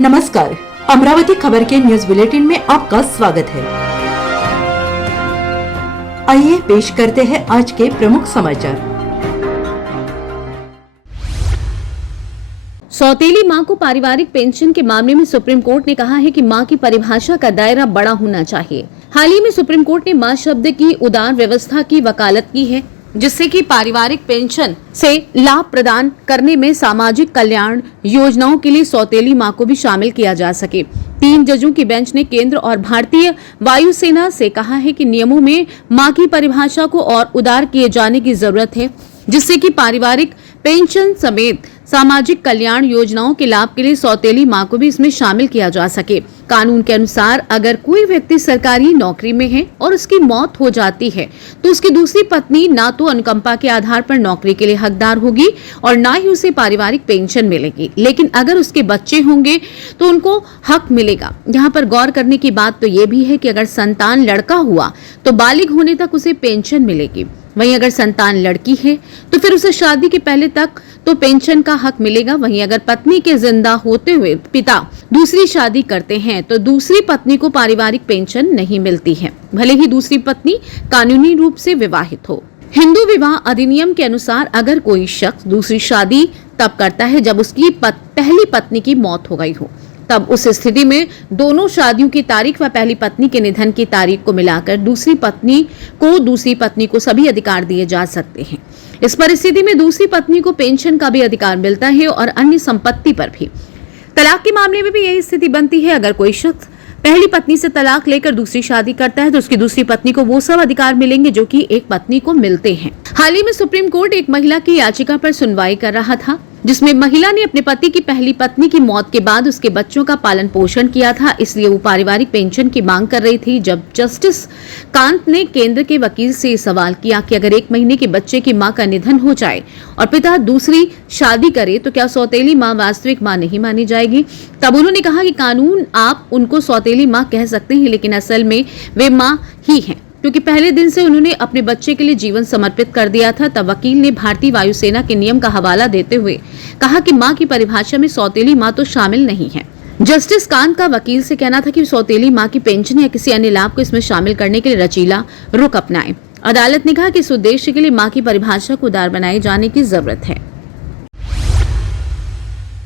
नमस्कार, अमरावती खबर के न्यूज बुलेटिन में आपका स्वागत है। आइए पेश करते हैं आज के प्रमुख समाचार। सौतेली मां को पारिवारिक पेंशन के मामले में सुप्रीम कोर्ट ने कहा है कि मां की परिभाषा का दायरा बड़ा होना चाहिए। हाल ही में सुप्रीम कोर्ट ने मां शब्द की उदार व्यवस्था की वकालत की है, जिससे कि पारिवारिक पेंशन से लाभ प्रदान करने में सामाजिक कल्याण योजनाओं के लिए सौतेली मां को भी शामिल किया जा सके। 3 जजों की बेंच ने केंद्र और भारतीय वायुसेना से कहा है कि नियमों में मां की परिभाषा को और उदार किए जाने की जरूरत है, जिससे कि पारिवारिक पेंशन समेत सामाजिक कल्याण योजनाओं के लाभ के लिए सौतेली मां को भी इसमें शामिल किया जा सके। कानून के अनुसार अगर कोई व्यक्ति सरकारी नौकरी में है और उसकी मौत हो जाती है तो उसकी दूसरी पत्नी ना तो अनुकंपा के आधार पर नौकरी के लिए हकदार होगी और ना ही उसे पारिवारिक पेंशन मिलेगी, लेकिन अगर उसके बच्चे होंगे तो उनको हक मिलेगा। यहाँ पर गौर करने की बात तो ये भी है कि अगर संतान लड़का हुआ तो बालिग होने तक उसे पेंशन मिलेगी, वहीं अगर संतान लड़की है तो फिर उसे शादी के पहले तक तो पेंशन का हक मिलेगा। वहीं अगर पत्नी के जिंदा होते हुए पिता दूसरी शादी करते हैं तो दूसरी पत्नी को पारिवारिक पेंशन नहीं मिलती है, भले ही दूसरी पत्नी कानूनी रूप से विवाहित हो। हिंदू विवाह अधिनियम के अनुसार अगर कोई शख्स दूसरी शादी तब करता है जब उसकी पहली पत्नी की मौत हो गई हो, तब उस स्थिति में दोनों शादियों की तारीख व पहली पत्नी के निधन की तारीख को मिलाकर दूसरी पत्नी को सभी अधिकार दिए जा सकते हैं। इस परिस्थिति में दूसरी पत्नी को पेंशन का भी अधिकार मिलता है और अन्य संपत्ति पर भी। तलाक के मामले में भी यही स्थिति बनती है। अगर कोई शख्स पहली पत्नी से तलाक लेकर दूसरी शादी करता है तो उसकी दूसरी पत्नी को वो सब अधिकार मिलेंगे जो कि एक पत्नी को मिलते हैं। हाल ही में सुप्रीम कोर्ट एक महिला की याचिका पर सुनवाई कर रहा था, जिसमें महिला ने अपने पति की पहली पत्नी की मौत के बाद उसके बच्चों का पालन पोषण किया था, इसलिए वो पारिवारिक पेंशन की मांग कर रही थी। जब जस्टिस कांत ने केंद्र के वकील से सवाल किया कि अगर 1 महीने के बच्चे की मां का निधन हो जाए और पिता दूसरी शादी करे तो क्या सौतेली मां वास्तविक मां नहीं मानी जाएगी, तब उन्होंने कहा कि कानून आप उनको सौतेली मां कह सकते हैं, लेकिन असल में वे मां ही हैं, क्योंकि पहले दिन से उन्होंने अपने बच्चे के लिए जीवन समर्पित कर दिया था। तब वकील ने भारतीय वायुसेना के नियम का हवाला देते हुए कहा कि मां की परिभाषा में सौतेली मां तो शामिल नहीं है। जस्टिस कांत का वकील से कहना था कि सौतेली मां की पेंशन या किसी अन्य लाभ को इसमें शामिल करने के लिए रचीला रुख अपनाएं। अदालत ने कहा कि इस उद्देश्य के लिए मां की परिभाषा को उदार बनाए जाने की जरूरत है।